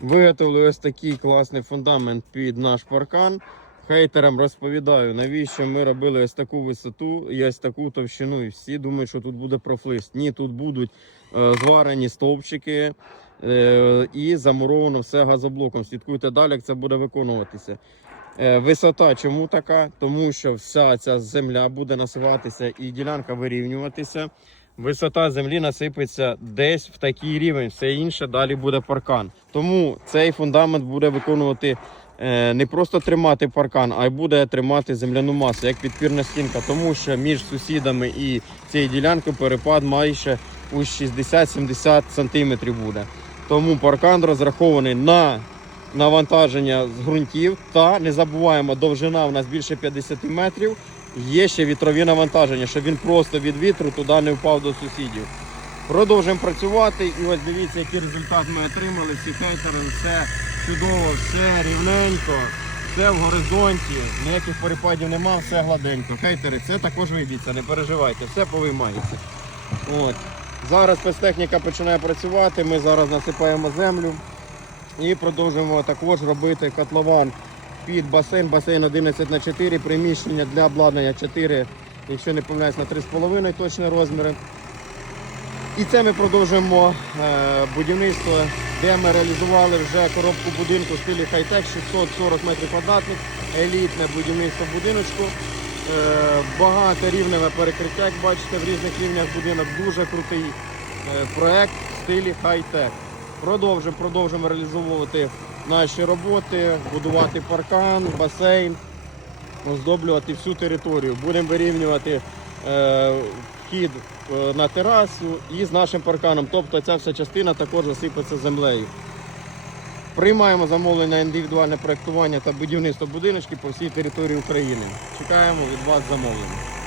Виготовили ось такий класний фундамент під наш паркан. Хейтерам розповідаю, навіщо ми робили ось таку висоту і ось таку товщину. І всі думають, що тут буде профлист. Ні, тут будуть е, зварені стовпчики е, і замуровано все газоблоком. Слідкуйте далі, як це буде виконуватися. Е, Висота чому така? Тому що вся ця земля буде насуватися і ділянка вирівнюватися. Висота землі насипеться десь в такий рівень, все інше далі буде паркан. Тому цей фундамент буде виконувати е, не просто тримати паркан, а й буде тримати земляну масу, як підпірна стінка, тому що між сусідами і цією ділянкою перепад майже у 60-70 см буде. Тому паркан розрахований на навантаження з ґрунтів та не забуваємо, довжина у нас більше 50 метрів. Є ще вітрові навантаження, щоб він просто від вітру туди не впав до сусідів. Продовжуємо працювати і ось дивіться, який результат ми отримали. Всі хейтери, все чудово, все рівненько, все в горизонті, ніяких перепадів нема, все гладенько. Хейтери, це також виб'ється, не переживайте, все повиймається. От. Зараз спецтехніка починає працювати, ми зараз насипаємо землю і продовжуємо також робити котлован під басейн. Басейн 11 на 4, приміщення для обладнання 4, якщо не помиляюсь, на 3,5 точні розміри. І це ми продовжуємо е, будівництво, де ми реалізували вже коробку будинку в стилі хай-тек 640 метрів квадратних, елітне будівництво будиночку. Е, багаторівневе перекриття, як бачите, в різних рівнях будинок. Дуже крутий е, проект в стилі хай-тек. Продовжуємо, продовжуємо реалізовувати наші роботи, будувати паркан, басейн, оздоблювати всю територію. Будемо вирівнювати е, вхід е, на терасу і з нашим парканом. Тобто ця вся частина також засипеться землею. Приймаємо замовлення індивідуальне проєктування та будівництво будиночки по всій території України. Чекаємо від вас замовлення.